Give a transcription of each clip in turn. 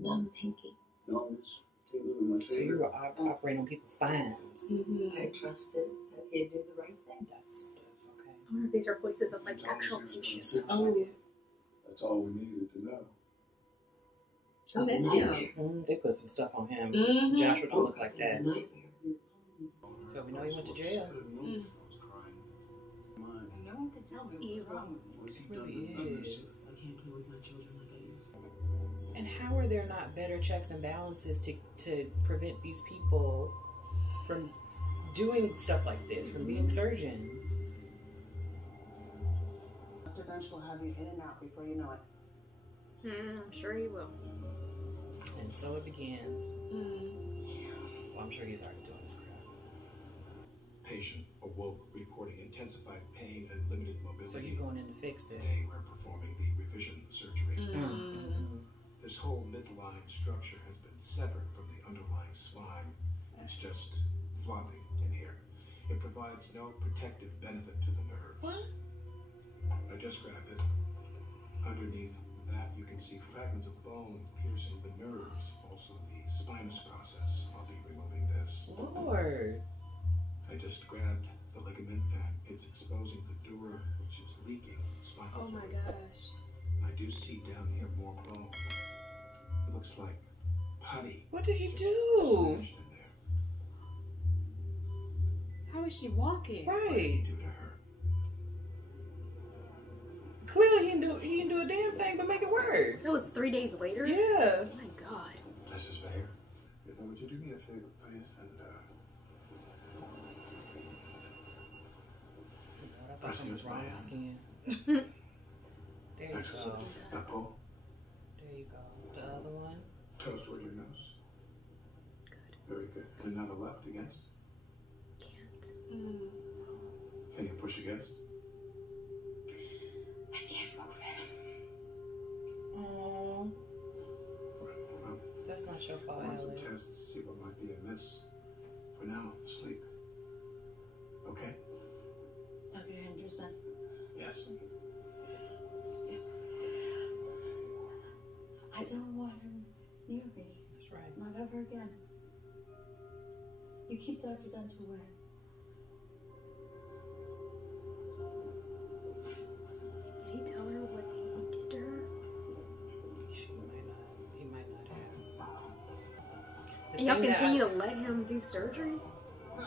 Numb pinky. Numbness. So you were operating on people's spines. I trusted that he'd do the right thing. That's okay. I wonder if these are voices of like actual patients. Oh. That's all we needed to know. I miss him. They put some stuff on him. Mm-hmm. Joshua don't look like that. So we know he went to jail. No one can tell me Evil. what's It really is. I can't play with my children like I used to. And how are there not better checks and balances to prevent these people from doing stuff like this, from being surgeons? Dr. Duntsch will have you in and out before you know it. I'm sure he will. And so it begins. Well, I'm sure he's already doing this crap. Patient awoke reporting intensified pain and limited mobility. So you're going in to fix it. Today we're performing the revision surgery. This whole midline structure has been severed from the underlying spine. It's just flopping in here. It provides no protective benefit to the nerve. What? I just grabbed it. Underneath that, you can see fragments of bone piercing the nerves, also the spinous process. I'll be removing this. Lord. I just grabbed the ligament and it's exposing the dura, which is leaking spinal Oh my fluid. gosh. I do see down here more bone. It looks like putty. What did he do? Smashed in there. How is she walking? What did Right. he do to her? Clearly he didn't do a damn thing but make it worse. That was 3 days later? Yeah. Oh my god. Mrs. Mayor, would you do me a favor, please? And I thought something was wrong with skin. There you next go. now pull. There you go. The other one. Toes toward your nose. Good. Very good. And now the left against. Can't. Can you push against? I can't move it. Oh, Well, that's not your fault, run some Alec. tests to see what might be amiss. For now, sleep. Okay? Dr. Henderson. Yes. I don't want him near me. That's right. Not ever again. You keep Dr. Duntsch away. Did he tell her what he did to her? He might not have. And y'all continue to let him do surgery? I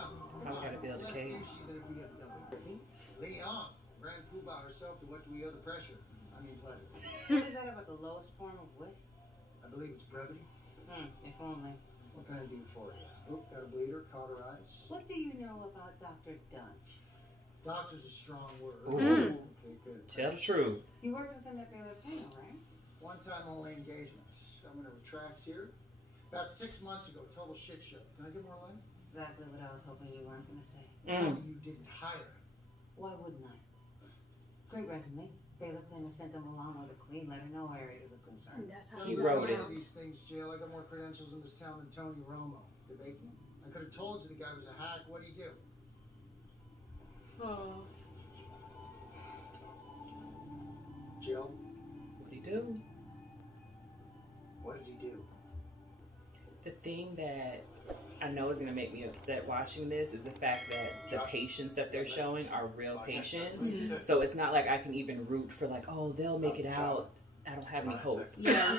gotta build a case. Leon ran Pooh herself to what do we owe the pressure? I mean, what? What is that about the lowest form of wit? I believe it's brevity. If only. What can I do for you? Oop, got a bleeder, cauterize. What do you know about Dr. Duntsch? Doctor's a strong word. Ooh. Okay, good. Tell the truth. You worked with him at Baylor Panel, right? One time only engagements. I'm going to retract here. About 6 months ago, total shit show. Can I get more light? Exactly what I was hoping you weren't going to say. Tell me you didn't hire him. Why wouldn't I? Great resume. Baylor Panel sent them along with a clean letter, no areas of concern. That's how He he wrote wrote it. it. These things, Jill. I got more credentials in this town than Tony Romo. Debate me. I could have told you the guy was a hack. What'd he do? Oh. Jill, What'd he do? what did he do? The thing that I know is going to make me upset watching this is the fact that the patients that they're showing are real patients. So it's not like I can even root for like, oh, they'll make it out. I don't have any hope. Yeah.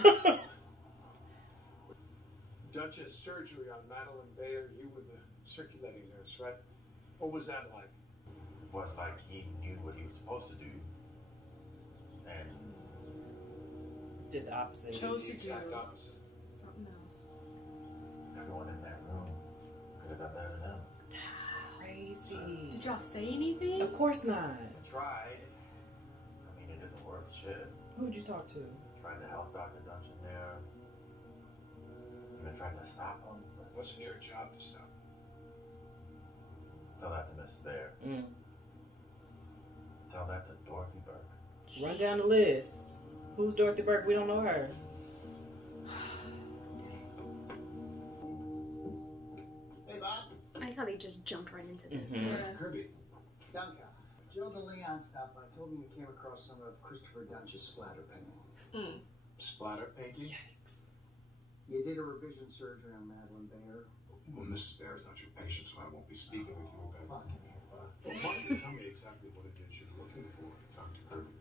Duntsch's surgery on Madeline Bayer, you were the circulating nurse, right? What was that like? It was like he knew what he was supposed to do. And Did the opposite. Chose The to do exact opposite. something else. everyone in that room could have done better than him. That's crazy. Did y'all say anything? Of course not. I tried. I mean, it isn't worth shit. Who'd you talk to? Trying to help Dr. Duntsch in there. Even trying to stop him. But It wasn't your job to stop. tell that to Miss Bear. Tell that to Dorothy Burke. Run down the list. Who's Dorothy Burke? We don't know her. Hey, Bob. I thought he just jumped right into this. Mhm. Yeah. Kirby. Duncan. Jill DeLeon stopped by. Told me you came across some of Christopher Duntsch's splatter painting. Splatter painting? Yikes. You did a revision surgery on Madeline Bayer. Well, Mrs. Baer is not your patient, so I won't be speaking with you about Fucking it. Why don't you tell me exactly what it is you're looking for, Dr. Kirby?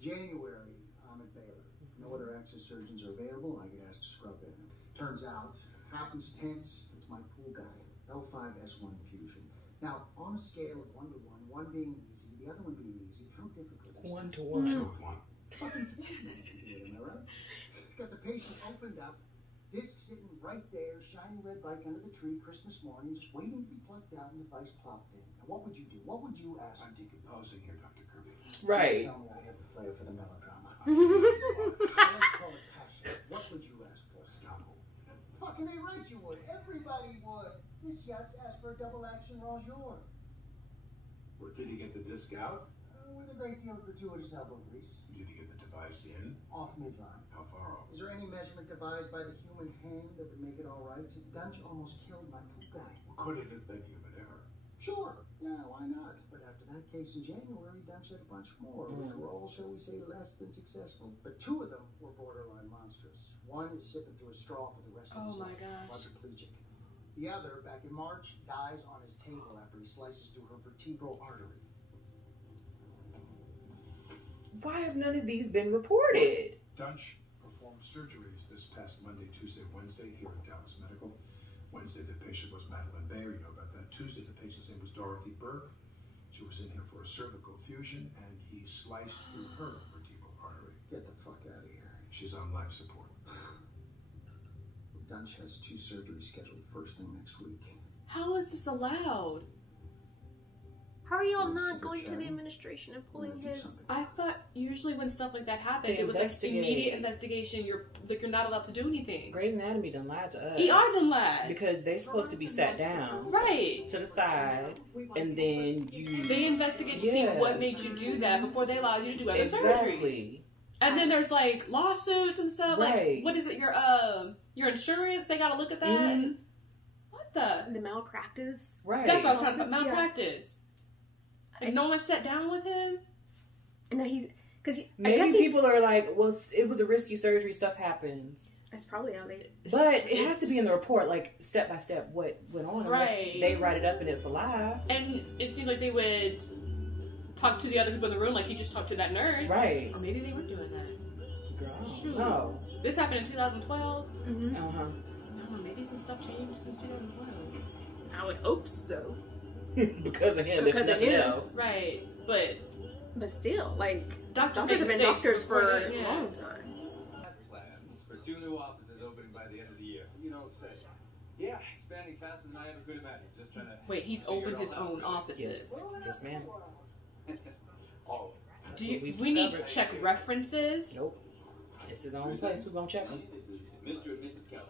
January, I'm at Baylor. No other access surgeons are available. I get asked to scrub in. Turns out, happens tense, it's my pool guy, L5S1 fusion. Now, on a scale of 1 to 1, 1 being easy, the other one being easy, how difficult is 1 to 1. 2 with 1. Fucking am I right? Got the patient opened up, disc sitting right there, shiny red bike under the tree, Christmas morning, just waiting to be plugged out and the device plopped in. Now, what would you do? What would you ask? I'm decomposing here, Dr. Kirby. Right. Tell me I have the flair for the melodrama. I like to call it passion. What would you ask for? Scalpel. Fucking they right you would. Everybody would. This yacht's asked for a double action rangeur. Well, did he get the disc out? With a great deal of gratuitous elbow grease. Did he get the device in? Off midline. How far off? Is there any measurement devised by the human hand that would make it all right? Duntsch almost killed my poop guy. Well, could it have been human error? Sure. Yeah, why not? But after that case in January, Duntsch had a bunch more, which were all, shall we say, less than successful. But 2 of them were borderline monstrous. One is sipping through a straw for the rest of his life. Quadriplegic. The other, back in March, dies on his table after he slices through her vertebral artery. Why have none of these been reported? Duntsch performed surgeries this past Monday, Tuesday, Wednesday here at Dallas Medical. Wednesday, the patient was Madeline Bayer. You know about that. Tuesday, the patient's name was Dorothy Burke. She was in here for a cervical fusion, and he sliced through her vertebral artery. Get the fuck out of here. She's on life support. Duntsch has 2 surgeries scheduled first thing next week. How is this allowed? How are y'all not going to the administration and pulling his? I thought usually when stuff like that happened, They it was like investigate. immediate investigation. You're not allowed to do anything. Grey's Anatomy done lied to us. ER done lied. Because they supposed to be sat down Right. to the side, and then you... They investigate to see what made you do that before they allow you to do other surgeries. Exactly. And then there's like lawsuits and stuff. Right. Like, what is it? Your insurance? They gotta look at that. And what the malpractice? Right. That's what I was talking about. Yeah. Malpractice. And no one sat down with him. And then he's because maybe people are like, well, it was a risky surgery. Stuff happens. That's probably how they. But it has to be in the report, like step by step, what went on. Right. They write it up and it's a lie. And it seemed like they would talk to the other people in the room, like he just talked to that nurse. Right. Or maybe they weren't doing that. Girl. Shoot. No. This happened in 2012. Mm-hmm. Uh-huh. Maybe some stuff changed since 2012. I would hope so. Because of him, Because if of nothing him. else. Right. But still, like doctors have been doctors for a long time. Plans for 2 new offices opening by the end of the year. You don't say. Yeah, expanding faster than I ever could imagine. Just trying to. wait, he's opened his own offices. Yes, ma'am. Always. We need to check references. Nope. It's his own place. We're gonna check them. This is Mr. and Mrs. Keller.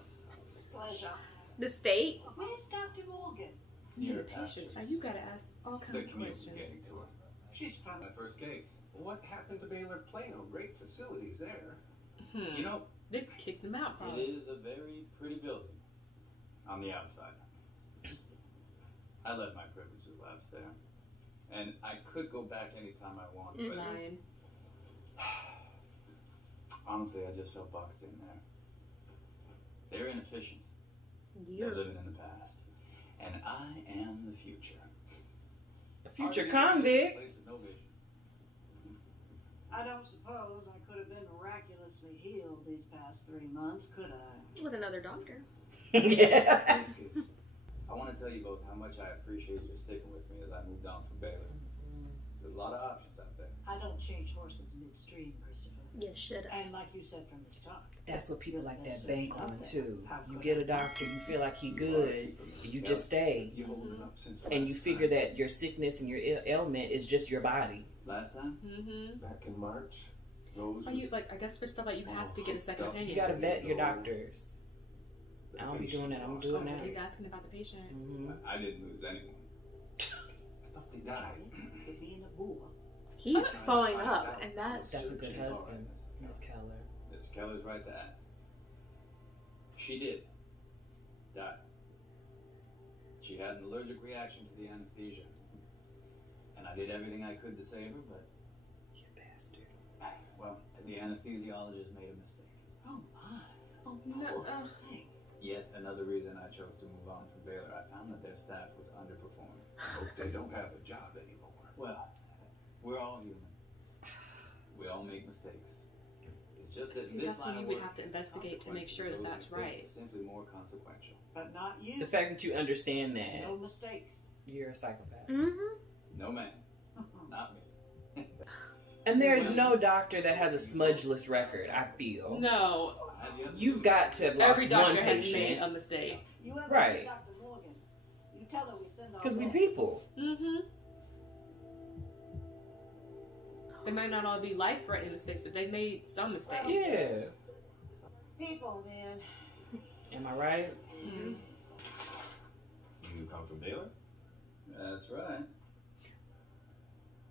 Pleasure. The state. Where's Dr. Morgan? You're the patient, so you gotta ask all kinds of questions. Communicating to her. She's from my first case. What happened to Baylor Plano? Great facilities there. You know, they kicked him out. It Probably. is a very pretty building on the outside. I let my privileges lapse there, and I could go back anytime I want. You're but lying. honestly, I just felt boxed in there. They're inefficient. You're They're living in the past, and I am the future. A future convict. Place with no vision. I don't suppose I could have been miraculously healed these past 3 months, could I? with another doctor. Yeah. I want to tell you both how much I appreciate you sticking with me as I moved on from Baylor. There's a lot of options out there. I don't change horses midstream, Christopher. Yeah, should have. And like you said from the start. That's what people like that bank on too. You get a doctor, you feel like he good, and you just stay. And you figure that your sickness and your ailment is just your body. Last time? Back in March. Are you like? I guess for stuff like you have to get a second opinion. You gotta vet your doctors. I don't be doing that. I'm doing that. He's asking about the patient. I didn't lose anyone. They died. Could be in a bull. He's following up, and that's a good husband, Miss Keller. Miss Keller's right to ask. She did die. She had an allergic reaction to the anesthesia. And I did everything I could to save her, but... You bastard. Well, the anesthesiologist made a mistake. Oh my. Oh, No, Yet another reason I chose to move on from Baylor. I found that their staff was underperformed. Hope they don't have a job anymore. Well, we're all human. We all make mistakes. It's just that See, this that's when line you of would work, have to investigate to make sure that those that's mistakes right. are simply more consequential. But not you. The fact that you understand that No mistakes. you're a psychopath. No man, not me. And there's no doctor that has a smudgeless record, I feel. No, You've got to have lost every doctor one has made patient. a mistake. You ever Right. see Dr. Morgan? You tell her we send our Because we best. people. They might not all be life-threatening mistakes, but they made some mistakes. Yeah. People, man. Am I right? You come from Baylor? That's right.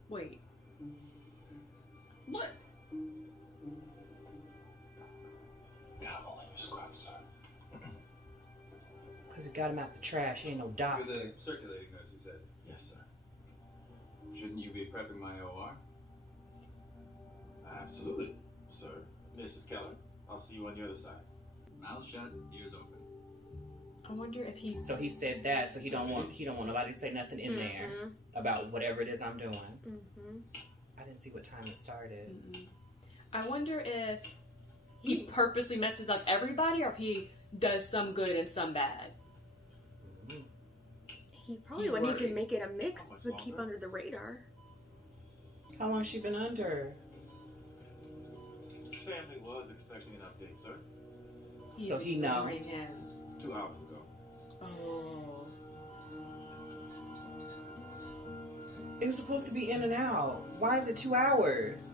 Wait. What? God, I'm only your scrub, sir. Because he got him out the trash. He ain't no doctor. You're the circulating nurse, you said. Yes, sir. Shouldn't you be prepping my OR? Absolutely, sir. Mrs. Keller, I'll see you on the other side. Mouth shut, ears open. I wonder if he. So he said that, so he don't want nobody to say nothing in there about whatever it is I'm doing. I didn't see what time it started. I wonder if he purposely messes up everybody, or if he does some good and some bad. he probably would need to make it a mix to keep under the radar. How long has she been under? Family was expecting an update, sir. So he know. 2 hours ago. Oh. It was supposed to be in and out. Why is it 2 hours?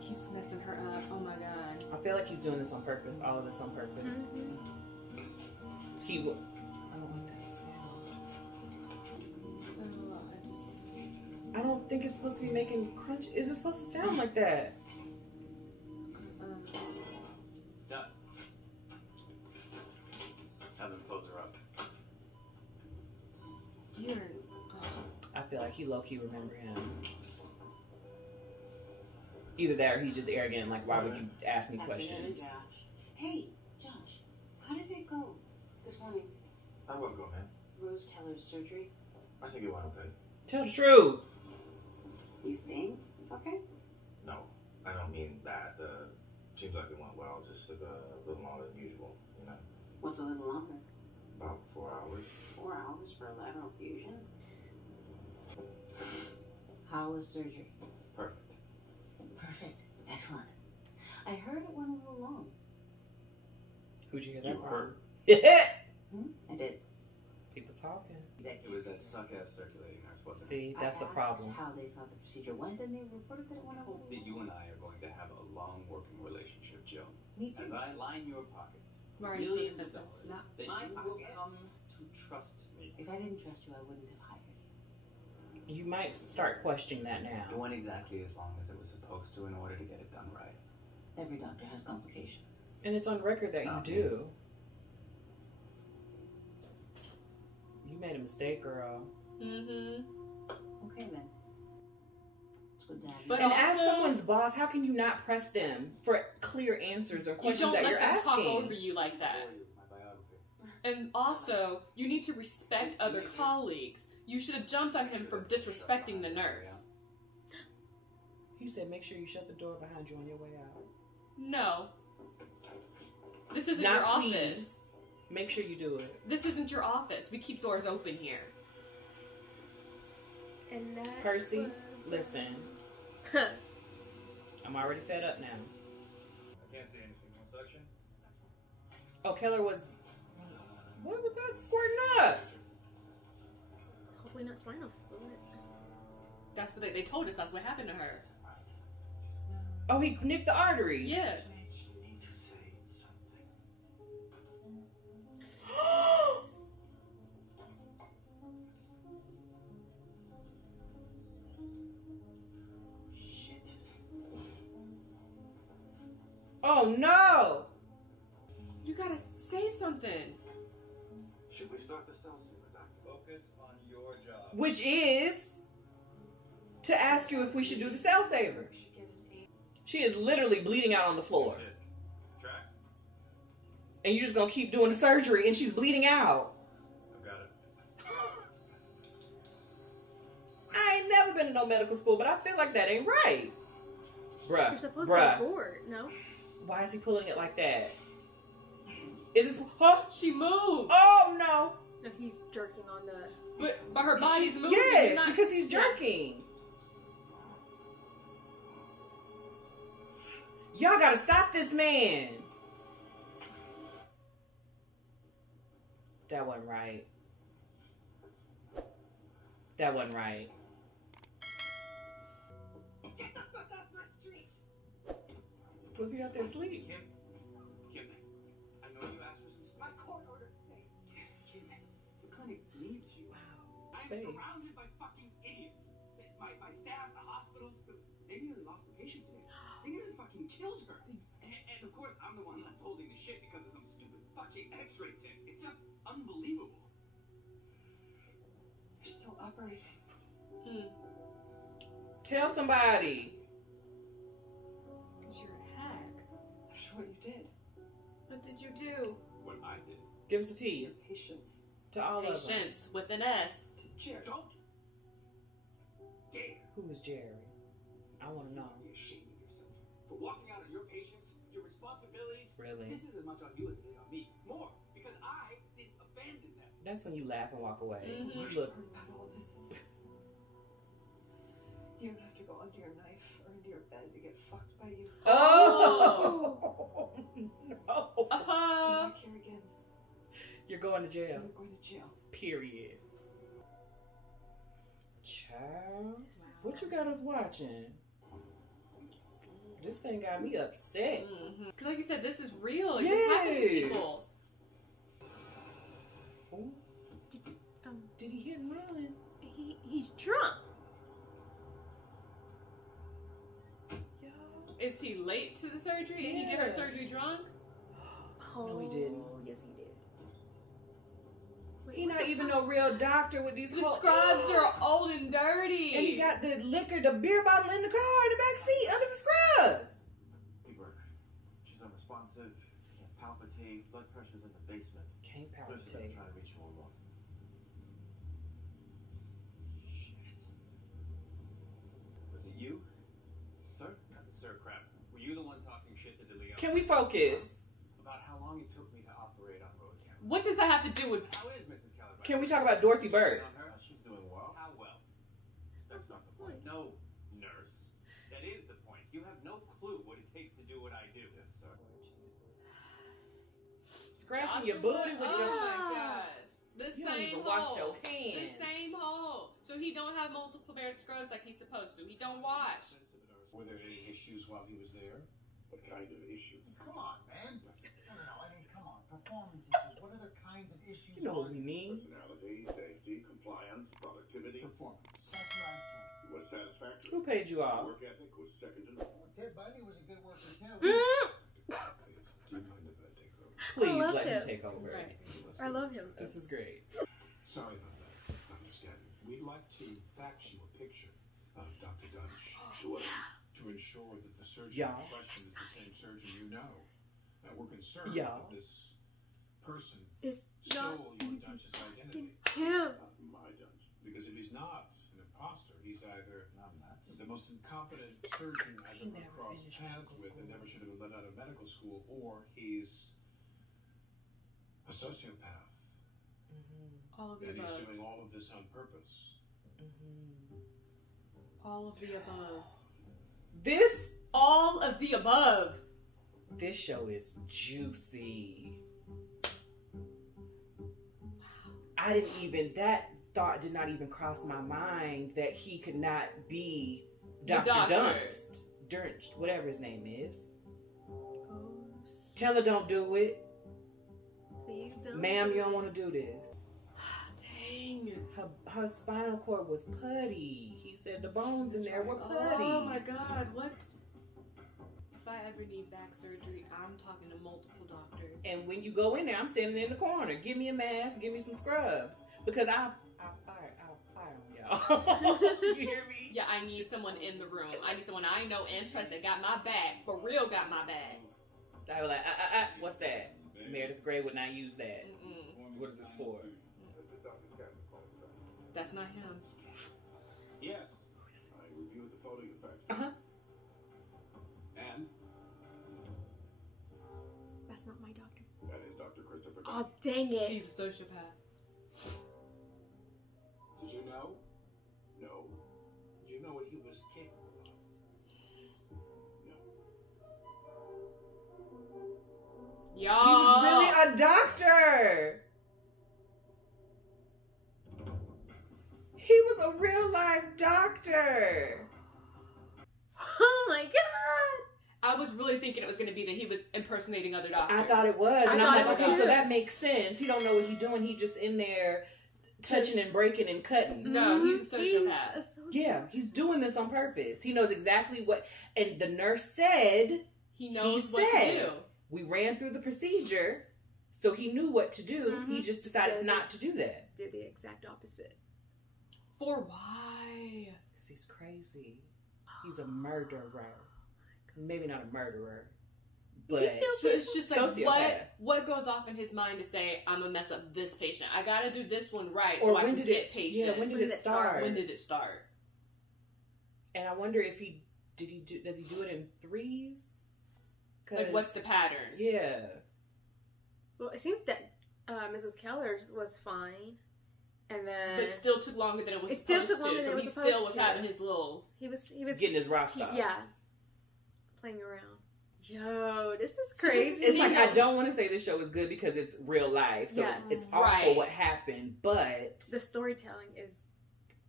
He's messing her up. Oh my god. I feel like he's doing this on purpose. All of this on purpose. He will. I don't like that sound. I don't think it's supposed to be making crunch. Is it supposed to sound like that? Done. Have them close her up. I feel like he low-key remember him. Either that or he's just arrogant, like, why would you ask me questions? Hey, Josh, how did it go this morning? I won't go, man. Rose Teller's surgery? I think it went okay. Tell the truth. You think? Okay. No, I don't mean that. Seems like it went well, just took a little longer than usual, you know? What's a little longer? About 4 hours. 4 hours for a lateral fusion? How was surgery? Perfect. Perfect. Excellent. I heard it went a little long. Who'd you hear You that heard? from? I did. People talking. It was that suck-ass circulating nurse, wasn't it? See, that's I the problem. asked how they thought the procedure went, and they reported that it went a little That you and I are going to have a long working relationship, Jill. Me too. As I line your pockets, Why are you so defensive? Not that my you will pockets. come to trust me. If I didn't trust you, I wouldn't have hired you. You might start questioning that now. It went exactly as long as it was supposed to in order to get it done right. Every doctor has complications. And it's on record that you do. You made a mistake, girl. Okay then. It's good to have you. But And also, as someone's boss, how can you not press them for clear answers or you questions don't that let you're them asking? talk over you like that. My biography. And also, you need to respect other colleagues. You should have jumped on him for disrespecting the nurse. He said, make sure you shut the door behind you on your way out. No. This isn't Not your please. office. Make sure you do it. This isn't your office. We keep doors open here. And that Percy, was... listen. I'm already fed up now. I can't see anything. No suction? Oh, Keller was... What was that squirting up? Hopefully not spinal fluid. That's what they told us. That's what happened to her. Oh, he nicked the artery. Yeah. You need to say something. Shit. Oh, no! You gotta say something. Should we start the cell soon, Doctor? Focus on your job. Which is... to ask you if we should do the cell saver. She is literally bleeding out on the floor. And you're just gonna keep doing the surgery and she's bleeding out. I've got it. I ain't never been to no medical school, but I feel like that ain't right. Bruh. You're supposed to abort, no? Why is he pulling it like that? Is this, huh? She moved. Oh no. No, he's jerking on the... But her body's moving. Yes, because he's jerking. Y'all gotta stop this man. That wasn't right. That wasn't right. Get the fuck off my street! Was he out there asleep? Kim, I know you asked for some space. My court ordered space. Kim, the clinic needs you. Wow. Space. I'm surrounded by fucking idiots. My staff, the hospitals, they nearly lost a patient today. They nearly fucking killed her. And of course, I'm the one left holding the shit because of some stupid fucking x-ray tech. It's just unbelievable. You're still operating. Tell somebody. Because you're a hack. After what you did. What did you do? What I did. Give us a T. Your patience. To all of them. Patience with an S. To Jerry. Don't dare. Who is Jerry? I want to know. Be ashamed of yourself for walking out on your patients, your responsibilities. Really? This is as much on you as it is on me. More, because I didn't abandon them. That's when you laugh and walk away. Mm-hmm. You look. About all this is you don't have to go under your knife or into your bed to get fucked by you. Oh! No. I'm back here again. You're going to jail. You're going to jail. Period. Child, what you got us watching? This thing got me upset. Because like you said, this is real. Like, Yes. this happens to people. Ooh. Did he hit and run? He's drunk. Is he late to the surgery? And he did her surgery drunk? Oh, No, he didn't. Yes, he did. Wait, He what not the even fuck? no real doctor with these The scrubs are old and dirty. And he got the liquor, the beer bottle in the car in the back seat under the scrubs. Fever. She's unresponsive. Can't palpitate. Blood pressure's in the basement. Can't Nurses are trying to reach more room. Shit. Was it you? Sir? Not the sir crap. Were you the one talking shit to DeLeo? Can we focus? About how long it took me to operate on Rose Cameron. What does that have to do with... How is Mrs. Calabash? Can we talk about Dorothy Bird? She's doing well. How well? That's not the point. No, nurse. That is the point. You have no clue what it takes to do what I do. Yes, sir. Scratching your booty with your... Oh my gosh. The You same don't even hole. wash your hands. The same hole. So he don't have multiple pair of scrubs like he's supposed to. He don't wash. Were there any issues while he was there? What kind of issue? Come on, man. No, I mean, come on. Performance issues. What other kinds of issues? You know what we mean. Personality, safety, compliance, productivity. Performance. That's what I said. He was satisfactory. Who paid you off? Work ethic was second to none. Well, Ted Bundy was a good worker, too. Do you mind if I take over? Please love let him him. take over. Right. I love him. This is great. Sorry about that, Dr. Stanton. We'd like to fax you a picture of Dr. Duntsch. To ensure that the surgeon in question is the same surgeon you know. Now, we're concerned that this person stole your Duntsch's identity. Him. My Duntsch. Because if he's not an imposter, he's either the most incompetent surgeon I've ever crossed paths with and never should have been let out of medical school, or he's a sociopath. All of the And above. he's doing all of this on purpose. All of the above. This... All of the above. This show is juicy. I didn't even... That thought did not even cross my mind that he could not be Dr. Duntsch, whatever his name is. Tell her don't do it. Please don't. Ma'am, do you don't it. want to do this. Dang. Her spinal cord was putty. He said the bones in there were putty. Oh my god, what? If I ever need back surgery, I'm talking to multiple doctors. And when you go in there, I'm standing in the corner. Give me a mask, give me some scrubs. Because I'll fire on You hear me? Yeah, I need someone in the room. I need someone I know and trust that got my back. For real, got my back. I was like, what's that? Meredith Grey would not use that. What is this for? That's not him. Yes. I reviewed the photo you faxed. Uh-huh. And? That's not my doctor. That is Dr. Christopher. Oh, dang it. He's a sociopath. Did you know? No. Did you know what he was capable of? Y'all. He was really a doctor. He was a real life doctor. Oh my god. I was really thinking it was going to be that he was impersonating other doctors. I thought it was. And I'm like, okay, too. so that makes sense. He don't know what he's doing. He just in there touching and breaking and cutting. No, he's a sociopath. Yeah, he's doing this on purpose. He knows exactly what, and the nurse said, he knows what to do. We ran through the procedure, so he knew what to do. Mm-hmm. He just decided not to do that. Did the exact opposite. For why? Because he's crazy. He's a murderer. Maybe not a murderer, but so it's just like sociopath. what goes off in his mind to say, I'm gonna mess up this patient. I gotta do this one right, or so when I can did get it, patients. Yeah, when did it start? When did it start? And I wonder if does he do it in threes? Like, what's the pattern? Yeah. Well, it seems that Mrs. Keller's was fine, and then but it still took longer than it was. It still took longer than it was supposed to. He still was having his little. He was getting his rocks off. Yeah. Playing around. Yo, this is crazy. It's like, I don't want to say this show is good because it's real life, so it's awful what happened, but the storytelling is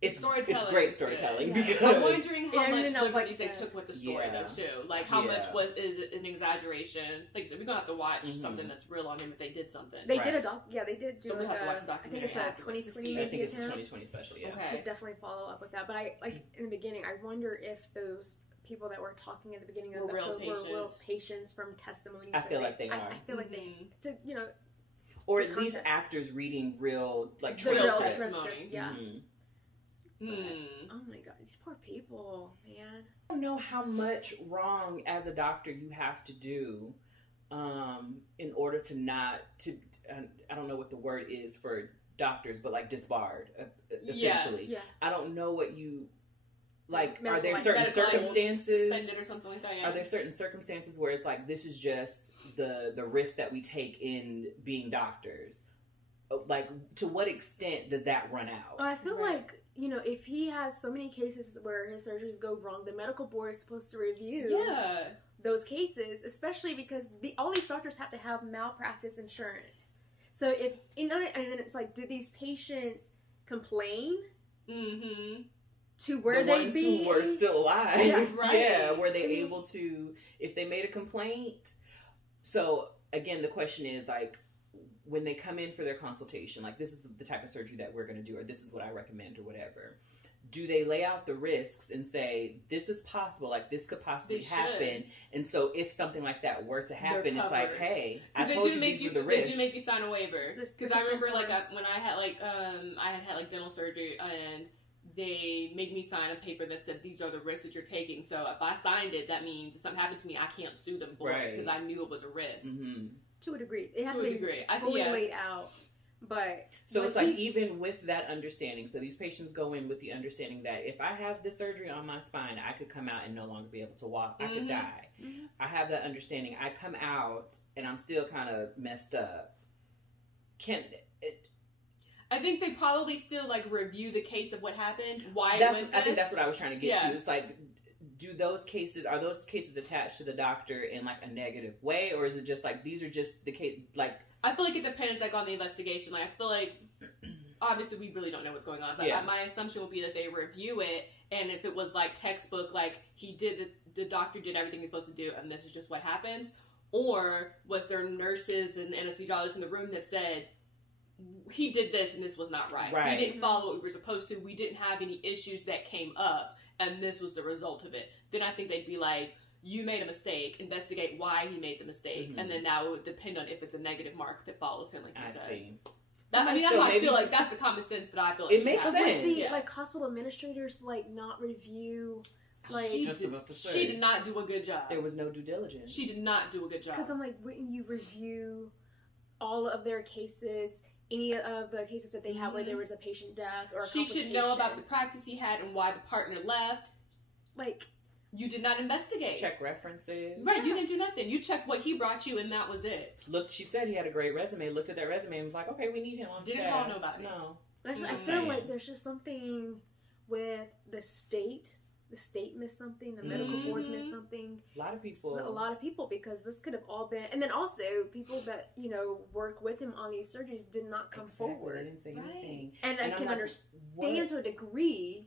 it's great storytelling because I'm wondering how much liberties they took with the story though too. Like how much is an exaggeration. Like I said, we're gonna have to watch something that's real on him if they did something. They did a doc. Yeah, they did do. So we have to watch the I think it's a 2020. I think it's a 2020 special. Yeah, okay. Should definitely follow up with that. But I like in the beginning, I wonder if those people that were talking at the beginning of the episode were real patients from testimonies. I feel like they are. I feel like they to or at least actors reading real testimony. Yeah. Mm-hmm. Oh my god, these poor people, man. I don't know how much wrong as a doctor you have to do in order to not to. I don't know what the word is for doctors, but like disbarred, essentially. Yeah. I don't know what you. Like, medical, are there like certain circumstances? Suspended or something like that, yeah. Are there certain circumstances where it's like this is just the risk that we take in being doctors? Like, to what extent does that run out? I feel like if he has so many cases where his surgeries go wrong, the medical board is supposed to review those cases, especially because all these doctors have to have malpractice insurance. So if and then it's like, did these patients complain? Mm-hmm. To where the ones who were still alive. Yeah, right. Yeah, were they able to, if they made a complaint? So again, the question is like, when they come in for their consultation, like this is the type of surgery that we're going to do, or this is what I recommend, or whatever. Do they lay out the risks and say, this is possible, like this could possibly happen, and so if something like that were to happen, it's like, hey, I told you these were the risks. They do make you sign a waiver. Because I remember like when I had like I had dental surgery, and they made me sign a paper that said these are the risks that you're taking. So if I signed it, that means if something happened to me, I can't sue them for it because I knew it was a risk. Mm-hmm. To a degree, it has to be fully laid out. But so it's like, even with that understanding, so these patients go in with the understanding that if I have this surgery on my spine, I could come out and no longer be able to walk. I could die. Mm-hmm. I have that understanding. I come out and I'm still kind of messed up. I think they probably still like review the case of what happened. Why? I think that's what I was trying to get to. It's like, are those cases attached to the doctor in like a negative way, or is it just like these are just the case? Like, I feel like it depends like on the investigation. Like, I feel like obviously we really don't know what's going on, but my assumption would be that they review it, and if it was like textbook, like the doctor did everything he's supposed to do, and this is just what happens, or was there nurses and anesthesiologists in the room that said, he did this and this was not right. We didn't follow what we were supposed to. We didn't have any issues that came up, and this was the result of it. Then I think they'd be like, you made a mistake, investigate why he made the mistake, and then now it would depend on if it's a negative mark that follows him, like you said. See. That's how I feel like that's the common sense that I feel like it makes sense. Like hospital administrators not review. Like she did not do a good job. There was no due diligence. She did not do a good job. Because I'm like, wouldn't you review all of their cases, any of the cases that they had where there was a patient death or a she should know about the practice he had and why the partner left. Like, you did not investigate. Check references. Right, you didn't do nothing. You checked what he brought you and that was it. Look, she said he had a great resume. Looked at that resume and was like, okay, we need him on Didn't call nobody. No. Actually, I feel like there's just something with the state. The state missed something. The medical board missed something. A lot of people, because this could have all been, and then also people that work with him on these surgeries did not come forward. They didn't say anything. And I can understand to a degree,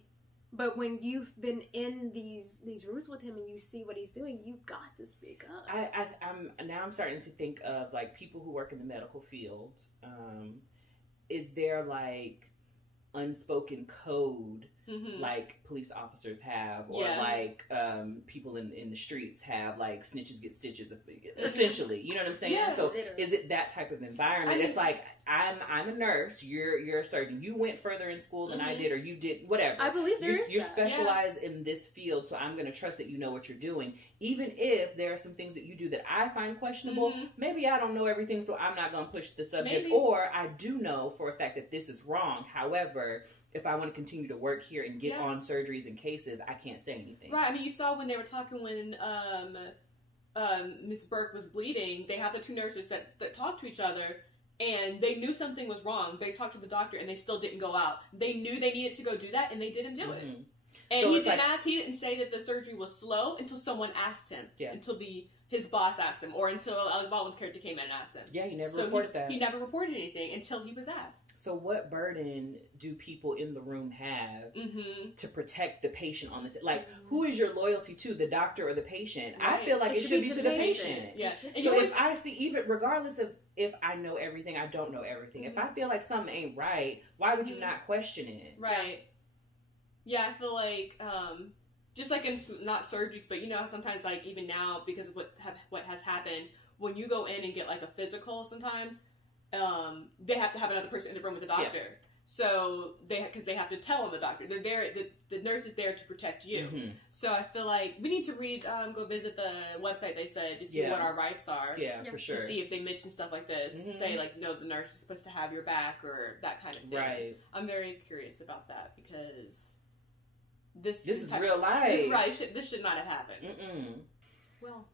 but when you've been in these rooms with him and you see what he's doing, you've got to speak up. I'm starting to think of like people who work in the medical field. Is there like unspoken code like police officers have, or like people in the streets have, like snitches get stitches, essentially, you know what I'm saying? So is it that type of environment? It's like I'm a nurse, you're a surgeon, you went further in school than I did, or you did whatever. I believe you're specialized in this field, so I'm going to trust that you know what you're doing, even if there are some things that you do that I find questionable. Maybe I don't know everything, so I'm not going to push the subject, or I do know for a fact that this is wrong. However, if I want to continue to work here and get on surgeries and cases, I can't say anything. Right. I mean, you saw when they were talking when Miss Burke was bleeding, they had the two nurses that talked to each other, and they knew something was wrong. They talked to the doctor, and they still didn't go out. They knew they needed to go do that, and they didn't do it. And so he didn't say that the surgery was slow until someone asked him. Yeah. Until his boss asked him, or until Alec Baldwin's character came in and asked him. Yeah, he never reported that. He never reported anything until he was asked. So what burden do people in the room have to protect the patient on the who is your loyalty to, the doctor or the patient? Right. I feel like it should be to the patient. Yeah. So if I see, even regardless of if I know everything, I don't know everything. If I feel like something ain't right, why would you not question it? Right. Yeah, I feel like just like in not surgeries, but sometimes like even now because of what has happened, when you go in and get like a physical, sometimes they have to have another person in the room with the doctor. Yeah. So because they have to tell the doctor they're there. The nurse is there to protect you. So I feel like we need to go visit the website they said to see what our rights are. Yeah, for sure. To see if they mention stuff like this. Say like, no, the nurse is supposed to have your back or that kind of thing. Right. I'm very curious about that because this is real life. This should not have happened. Well,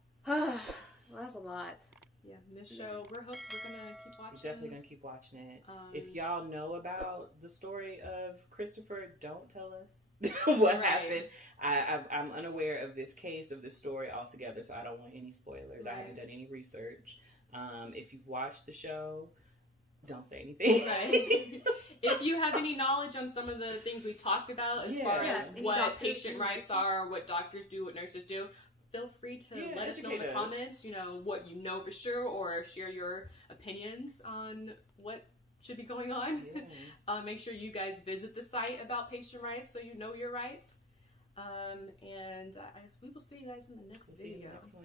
that's a lot. Yeah, this show, we're hooked. We're going to keep watching. We're definitely going to keep watching it. If y'all know about the story of Christopher, don't tell us what happened. I'm unaware of this case, of this story altogether, so I don't want any spoilers. I haven't done any research. If you've watched the show, don't say anything. Right. If you have any knowledge on some of the things we talked about as far as what patient rights are, what doctors do, what nurses do, feel free to let us know in the comments, what you know for sure, or share your opinions on what should be going on. Yeah. Make sure you guys visit the site about patient rights so you know your rights. And I guess we will see you guys in the next video. See you in the next one.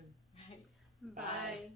Right. Bye.